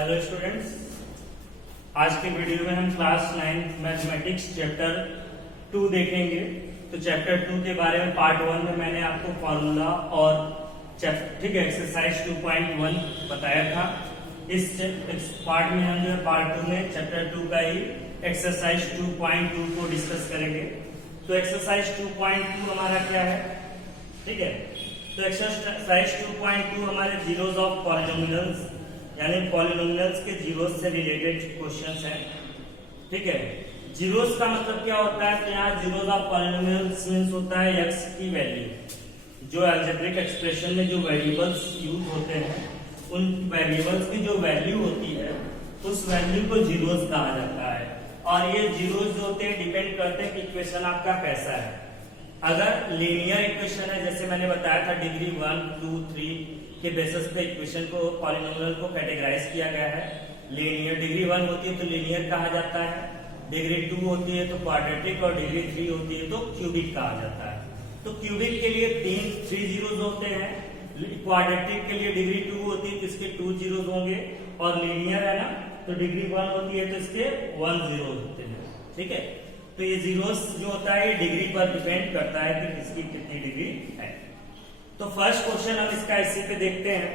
Hello students, आज के video में हम क्लास 9 मैथमेटिक्स चैप्टर 2 देखेंगे। तो चैप्टर 2 के बारे में पार्ट 1 में मैंने आपको फॉर्मूला और ठीक है एक्सरसाइज 2.1 बताया था। इस पार्ट में हम जो है पार्ट 2 में चैप्टर 2 का ही एक्सरसाइज 2.2 को डिस्कस करेंगे। तो एक्सरसाइज 2.2 हमारा क्या है, ठीक है। तो एक्सरसाइज 2.2 हमारे जीरोस ऑफ पॉलिनोमियल्स यानी पॉलिनोमियल्स के जीरोस से रिलेटेड क्वेश्चंस हैं, ठीक है। जीरोस का मतलब क्या होता है, तो यहाँ जीरोस ऑफ पॉलिनोमियल्स मींस होता है x की वैल्यू। जो अलजेब्रिक एक्सप्रेशन में जो वेरिएबल्स यूज होते हैं उन वेरिएबल्स की जो वैल्यू होती है उस वैल्यू को जीरोस कहा जाता है। और ये जीरोस जो होते हैं डिपेंड करते हैं कि इक्वेशन आपका कैसा है। अगर लीनियर इक्वेशन है, जैसे मैंने बताया था डिग्री 1, 2, 3 के बेसिस पे इक्वेशन को पॉलिनोमियल को कैटेगराइज किया गया है। लीनियर डिग्री 1 होती है तो लीनियर कहा जाता है, डिग्री 2 होती है तो क्वाड्रेटिक, और डिग्री 3 होती है तो क्यूबिक कहा जाता है। तो क्यूबिक के लिए 3 जीरोस होते हैं, क्वाड्रेटिक के लिए डिग्री 2 होती है तो इसके 2 जीरोस होंगे, और लीनियर है ना तो डिग्री 1 होती है तो इसके 1 जीरो होते हैं, ठीक है। तो ये जीरोस जो होता है ये डिग्री पर डिपेंड करता है कि किसकी कितनी डिग्री है। तो फर्स्ट क्वेश्चन हम इसका इसी पे देखते हैं।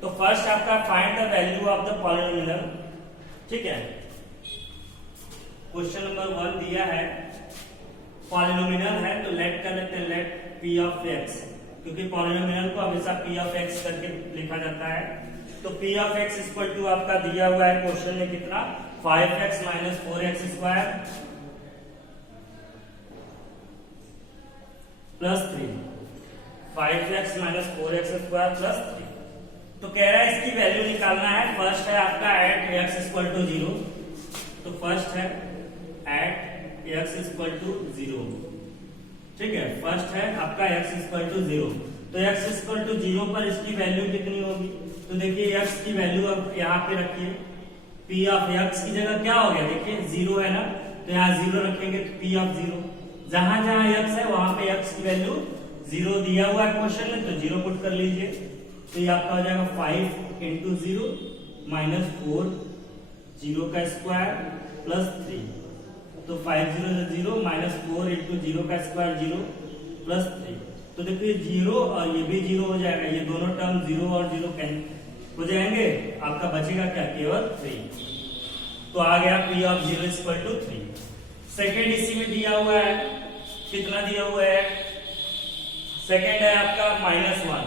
तो फर्स्ट आपका find the value of the polynomial, ठीक है। क्वेश्चन नंबर 1 दिया है, पॉलिनोमियल है तो लेट कर लेते हैं लेट p ऑफ x, क्योंकि पॉलिनोमियल को हमेशा p ऑफ x करके लिखा जाता है। तो p of x equal to आपका दिया हुआ है क्वेश्चन में कितना, 5x minus 4x square plus 3, 5x minus 4x square plus 3। तो कह रहा है इसकी वैल्यू निकालना है। फर्स्ट है आपका एट x इक्वल टू 0, तो फर्स्ट है एट x इक्वल टू 0, ठीक है। फर्स्ट है आपका x इक्वल टू 0, तो x इक्वल टू 0 पर इसकी वैल्यू कितनी होगी। तो देखिए x की वैल्यू अब यहाँ पे रखिए, p ऑफ x की जगह क्या हो गया, देखिए 0 है ना, तो यहाँ 0 रखेंगे तो p ऑफ 0, जहां जहां x है वहां पे x की वैल्यू 0 दिया हुआ है क्वेश्चन में, तो 0 पुट कर लीजिए। तो ये आपका हो जाएगा 5 इंटू 0 माइनस 4 0 का स्क्वायर प्लस 3। तो 5 0 0 माइनस 4 इंटू 0 का स्क्वायर 0 प्लस 3। तो देखिए 0 और ये भी 0 हो जाएगा, ये दोनों टर्म 0 और 0 कैंसिल हो जाएंगे, आपका बचेगा क्या, केवल 3। तो आ गया p of 0 equal to 3। Second इसी में दिया हुआ है, कितना दिया हुआ है, सेकेंड है आपका -1,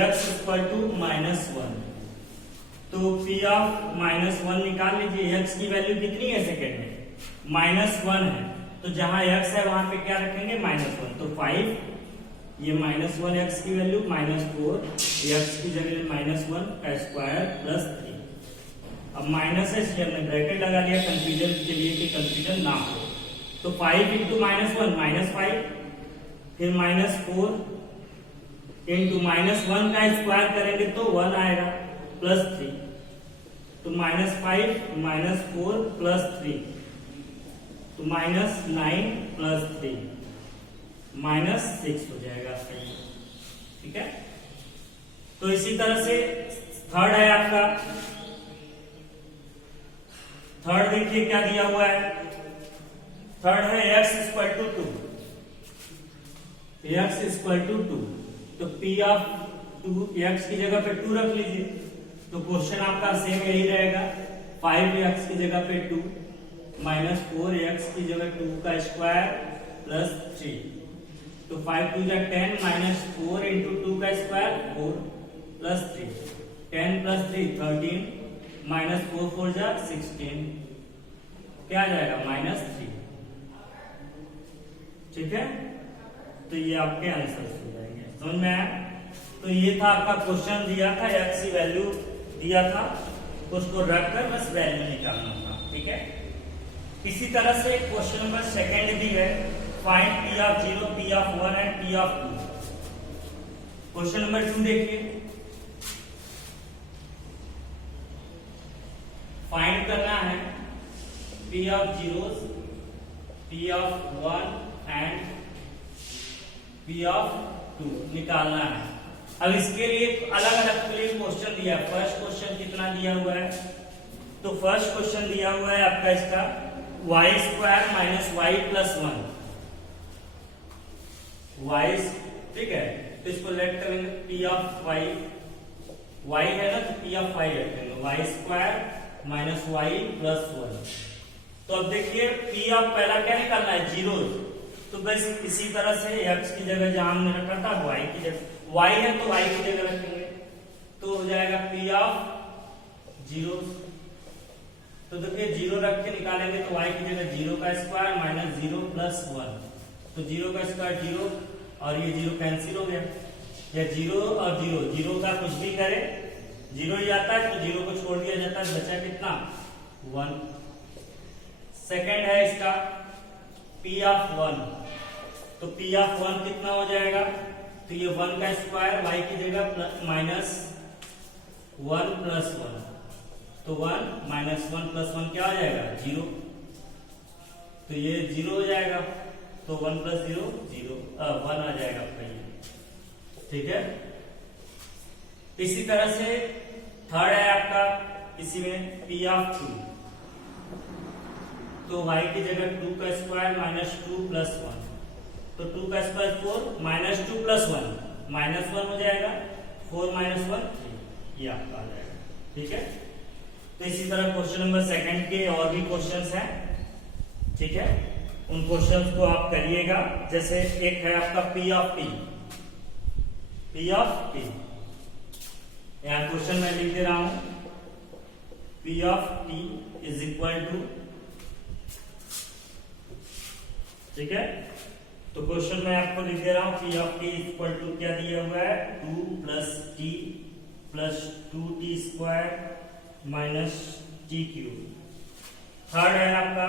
x इक्वल टू -1। तो p ऑफ -1 निकाल लीजिए। x की वैल्यू कितनी है सेकेंड में, -1 है, तो जहां x है वहां पे क्या रखेंगे, -1। तो 5, ये -1 x की वैल्यू, -4 x की जगह -1 का स्क्वायर प्लस 3। अब माइनस है इसलिए हमने ब्रैकेट लगा दिया कंफ्यूजन के लिए कि कंफ्यूजन ना हो। तो 5 इंटू -1 -5, फिर -4 इंटू -1 का स्क्वायर करेंगे तो 1 आएगा प्लस 3। तो -5 -4 प्लस 3, तो -9 प्लस 3 -6 हो जाएगा, ठीक है। तो इसी तरह से थर्ड है आपका, थर्ड देखिए क्या दिया हुआ है, थर्ड है x equal to 2, x equal to 2। तो p ऑफ 2 x की जगह पे 2 रख लीजिए, तो क्वेश्चन आपका सेम यही रहेगा, 5x की जगह पे 2 माइनस 4x की जगह 2 का स्क्वायर प्लस 3। तो 5 2 जा 10 माइनस 4 इंटू 2 का स्क्वायर 4 प्लस 3, 10 प्लस 3 13 माइनस 4 4 जा 16, क्या आ जाएगा -3, ठीक है। तो ये आपके आंसर हो जाएंगे, समझ में आया। तो ये था आपका क्वेश्चन दिया था, x की वैल्यू दिया था, उसको रखकर बस वैल्यू निकालना था, ठीक है। इसी तरह से क्वेश्चन नंबर सेकंड भी है, find p of 0, p of 1 and p of 2। Question number 2 देखिए, फाइंड करना है p of 0, p of 1 and p of 2 निकालना है। अब इसके लिए अलग अलग के लिए क्वेश्चन दिया है। फर्स्ट क्वेश्चन कितना दिया हुआ है, तो फर्स्ट क्वेश्चन दिया हुआ है आपका इसका y square minus y plus 1 y, ठीक है। तो इसको लेट करेंगे पी ऑफ वाई, वाई है ना तो पी ऑफ वाई रखेंगे, y square minus y plus 1। तो अब देखिए पी ऑफ पहला क्या निकालना है, जीरो। तो बस इसी तरह से एक्स की जगह जहां हमने रखा था वाई की जगह, वाई है तो वाई की जगह रखेंगे, तो हो जाएगा पी ऑफ जीरो। तो देखिए जीरो रख के निकालेंगे तो वाई की जगह जीरो का स्क्वायर माइनस जीरो प्लस 1, तो जीरो का स्क्वायर जीरो और ये जीरो कैंसिल हो गया, या जीरो और जीरो, जीरो का कुछ भी करे जीरो ही आता है, तो जीरो को छोड़ दिया जाता है, बचा कितना 1। सेकेंड है इसका पी ऑफ 1, तो पी ऑफ 1 कितना हो जाएगा, तो ये 1 का स्क्वायर वाई की जगह माइनस 1 प्लस 1, तो 1 माइनस 1 प्लस 1 क्या हो जाएगा 0, तो ये 0 हो जाएगा, तो 1 प्लस 0 0 1 आ जाएगा आपका ये, ठीक है। इसी तरह से थर्ड है आपका इसी में पी ऑफ 2, तो y की जगह 2 का स्क्वायर माइनस 2 प्लस 1, तो 2 का स्क्वायर 4 माइनस 2 प्लस 1 माइनस 1 हो जाएगा, 4 माइनस 1 3, ये आपका आ जाएगा, ठीक है। तो इसी तरह क्वेश्चन नंबर सेकंड के और भी क्वेश्चंस हैं, ठीक है, उन क्वेश्चंस को आप करिएगा। जैसे एक है आपका P of t, p of t, यहां क्वेश्चन मैं लिख दे रहा हूं, P of t is equal to, ठीक है। तो क्वेश्चन मैं आपको लिख दे रहा हूं, P of T equal to क्या दिया हुआ है 2 plus T plus 2t square minus T cube. Third है आपका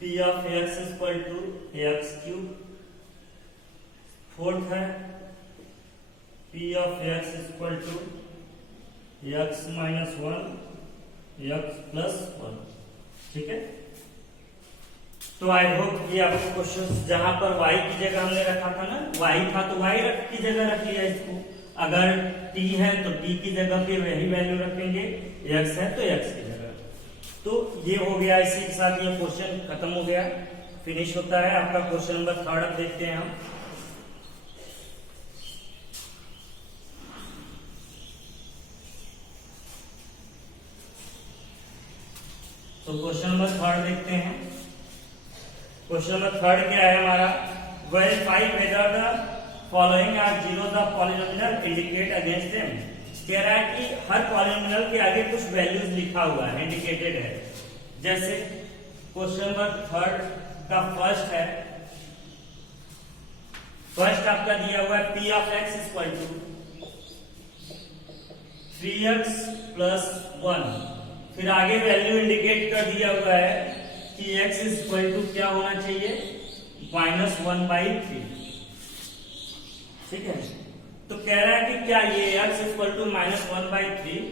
P of x equal to X cube. Fourth है P of x equal to X minus 1 X plus 1, ठीक है। तो आई होप ये आपको क्वेश्चन जहां पर y की जगह हमने रखा था ना, y था तो y की जगह रख लिया इसको, अगर t है तो t की जगह पे वही वैल्यू रखेंगे, x है तो x की जगह। तो ये हो गया, इसी के साथ ये क्वेश्चन खत्म हो गया, फिनिश होता है आपका क्वेश्चन नंबर थर्ड। अब देखते हैं हम, तो क्वेश्चन नंबर थर्ड देखते हैं। क्वेश्चन नंबर थर्ड क्या है हमारा, verify whether the following are zeros of polynomial indicate against them. कह रहा है कि हर पॉलिनोमियल के आगे कुछ वैल्यूज लिखा हुआ है, इंडिकेटेड है। जैसे क्वेश्चन नंबर थर्ड का फर्स्ट है, फर्स्ट आपका दिया हुआ है P of x equal to 3x plus 1, फिर आगे वैल्यू इंडिकेट कर दिया हुआ है कि x इक्वल टू क्या होना चाहिए -1/3, ठीक है। तो कह रहा है कि क्या ये x इक्वल टू -1/3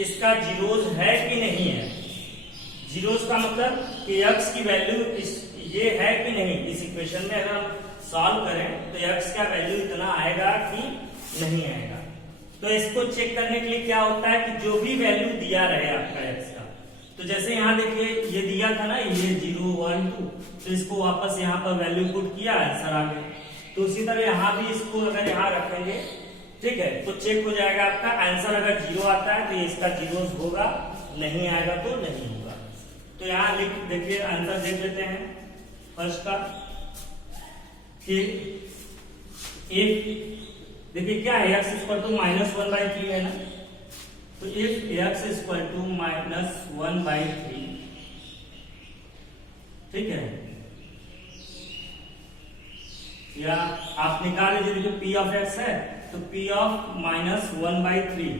इसका जीरोस है कि नहीं है। जीरोस का मतलब कि x की वैल्यू ये है कि नहीं, इस इक्वेशन में अगर हम सॉल्व करें तो x का वैल्यू इतना आएगा कि नहीं आएगा। तो इसको चेक करने के लिए क्या होता है कि जो भी वैल्यू दिया रहे आपका x का, तो जैसे यहाँ देखिए ये दिया था ना, ये 0 1 2, तो इसको वापस यहाँ पर वैल्यू पुट किया आंसर आ गया। तो उसी तरह यहाँ भी इसको अगर यहाँ रखेंगे, ठीक है, तो चेक हो जाएगा आपका आंसर। अगर 0 आता है तो इसका जीरोस होगा, नहीं आएगा तो नहीं होगा। तो यहाँ लिख देखिए, आंसर देख लेते हैं फर्स्ट का कि देखिए क्या है, x इक्वल टू -1/3 है ना, तो इफ x इक्वल टू -1/3, ठीक है, या आप निकाल लीजिए, देखिए p ऑफ x है तो p ऑफ -1/3,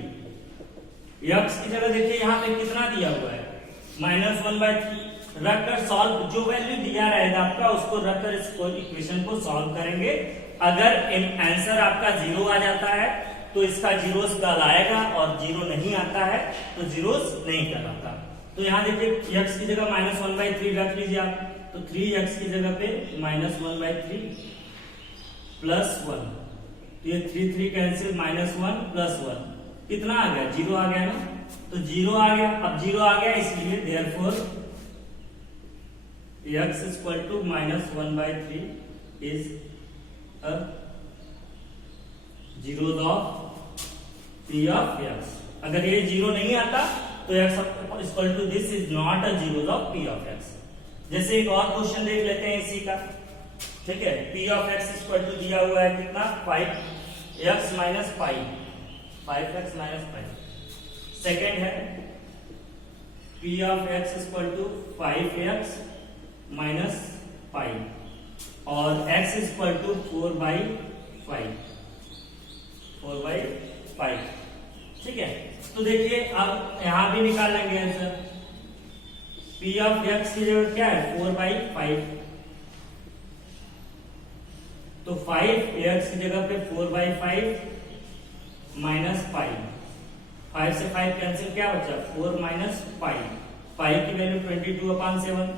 x की जगह देखिए यहाँ पे कितना दिया हुआ है -1/3, रखकर सॉल्व, जो वैल्यू दिया रहेगा आपका उसको रखकर इस इक्वेशन को सॉल्व करेंगे। अगर आंसर आपका 0 आ जाता है तो इसका जीरोस कहलाएगा, और 0 नहीं आता है तो जीरोस नहीं कहलाता। तो यहाँ देखिए x की जगह -1/3 रख लीजिए आप, तो 3x की जगह पे -1/3, +1, तो ये 3 3 कैंसिल, -1 +1 कितना आ गया? 0 आ गया ना, तो 0 आ गया। अब 0 आ गया इसलिए therefore x equal to -1/3 is a zeros of p of x। अगर ये 0 नहीं आता तो x equal to this is not a zeros of p of x। जैसे एक और क्वेश्चन देख लेते हैं इसी का, ठीक है। p of x equal to दिया हुआ है कितना? 5x minus 5x minus 5। सेकेंड है p of x equal to 5x minus 5 और x इक्वल टू 4/5, ठीक है। तो देखिए अब यहां भी निकालेंगे आंसर। p of x की जगह क्या है? 4/5, तो 5x की जगह पे 4/5 माइनस 5 से 5 कैंसिल, क्या बचा? 4 माइनस 5 की वैल्यू 22/7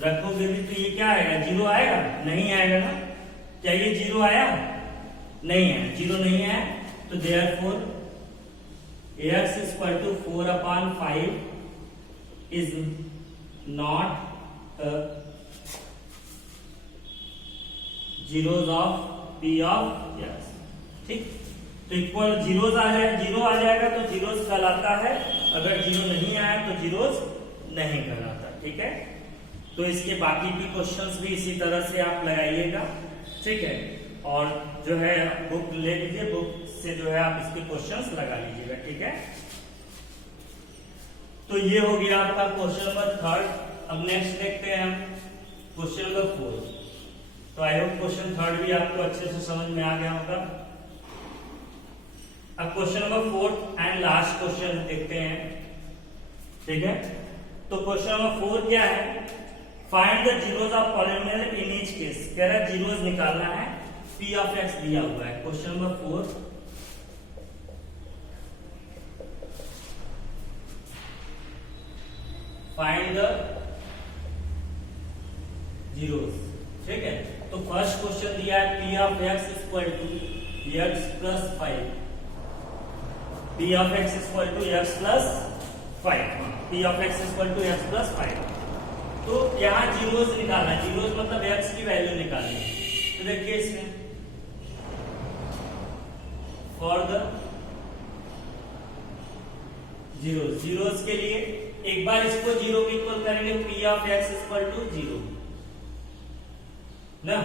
रखोगे भी तो ये क्या आएगा? 0 आएगा? नहीं आएगा ना। क्या ये 0 आया? नहीं है, 0 नहीं है, तो therefore x equal to 4/5 is not zeros of p of x, ठीक। तो इक्वल जीरोस आ जाए, 0 आ जाएगा तो जीरोस कहलाता है, अगर 0 नहीं आया तो जीरोस नहीं कहलाता, ठीक है। तो इसके बाकी भी क्वेश्चंस भी इसी तरह से आप लगाइएगा, ठीक है। और जो है बुक ले लीजिए, बुक से जो है आप इसके क्वेश्चंस लगा लीजिएगा, ठीक है। तो ये हो गया आपका क्वेश्चन नंबर 3। अब नेक्स्ट देखते हैं हम क्वेश्चन नंबर 4। तो आई होप क्वेश्चन 3 भी आपको अच्छे से समझ में आ गया होगा। अब question number 4 and last question देखते हैं, ठीक है। तो क्वेश्चन नंबर 4 क्या है? Find the zeros of polynomial in each case. कह रहा है जीरोस निकालना है, p ऑफ x दिया हुआ है। Question number 4, find the zeros, ठीक है। तो फर्स्ट क्वेश्चन दिया है p of x equal to x plus 5, p of x equal to x plus 5, p of x equal to x plus 5। तो यहाँ जीरोस निकालना है, जीरोस मतलब x की वैल्यू निकालनी है। तो देखिए इसमें फॉर द जीरोस के लिए एक बार इसको 0 के इक्वल करेंगे, p of x equal to 0 ना।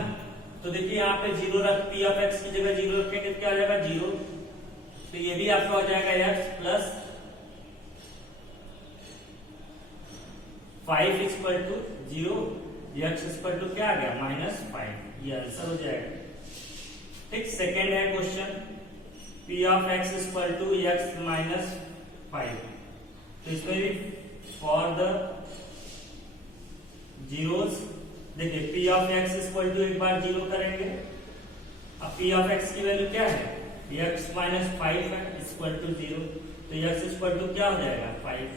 तो देखिए यहाँ पे 0 रख, p ऑफ x की जगह 0 रखेंगे तो क्या आ जाएगा? 0। तो ये भी आपका हो जाएगा x plus 5 equal to 0, x equal to क्या आ गया? -5। ये आंसर हो जाएगा, ठीक। सेकेंड है question, p of x equal to x minus 5। तो इसमें भी फॉर द जीरोस, देखिए p of x equal to एक बार 0 करेंगे। अब p ऑफ x की वैल्यू क्या है? x माइनस 5 है, इक्वल टू 0, तो x इक्वल टू क्या हो जाएगा? 5,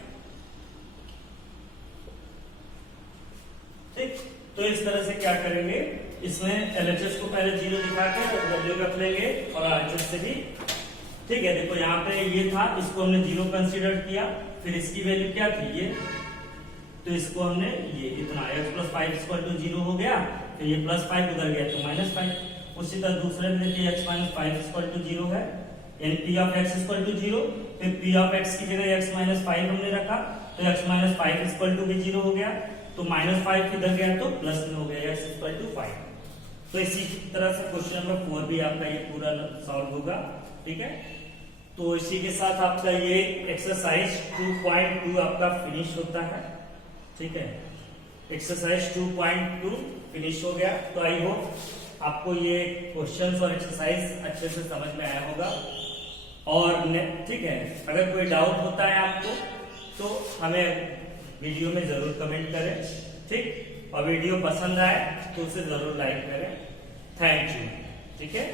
ठीक। तो इस तरह से क्या करेंगे, इसमें LHS को पहले 0 दिखा के वैल्यू रख लेंगे और RHS से भी, ठीक है। देखो यहाँ पे ये था, इसको हमने 0 कंसीडर किया, फिर इसकी वैल्यू क्या थी? ये, तो इसको हमने ये इतना x प्लस 5 इक्वल टू 0 हो गया, तो ये प्लस 5 उधर गया तो -5। उसी तरह दूसरे में देखिए x माइनस 5 इक्वल टू 0 है, यानी p of x equal to 0, फिर p ऑफ x की जगह x माइनस 5 हमने रखा, तो x माइनस 5 इक्वल टू भी 0 हो गया, तो -5 किधर गया तो प्लस में हो गया, x इक्वल टू 5। तो इसी तरह से क्वेश्चन नंबर 4 भी आपका ये पूरा सॉल्व होगा, ठीक है। तो इसी के साथ आपका ये एक्सरसाइज 2.2 आपका फिनिश होता है, ठीक है। एक्सरसाइज 2.2 फिनिश हो गया। तो आई होप आपको ये क्वेश्चंस और एक्सरसाइज अच्छे से समझ में आया होगा। और ठीक है, अगर कोई डाउट होता है आपको तो हमें वीडियो में जरूर कमेंट करें, ठीक। और वीडियो पसंद आए तो उसे जरूर लाइक करें। थैंक यू, ठीक है।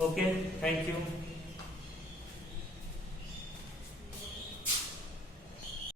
Okay, thank you.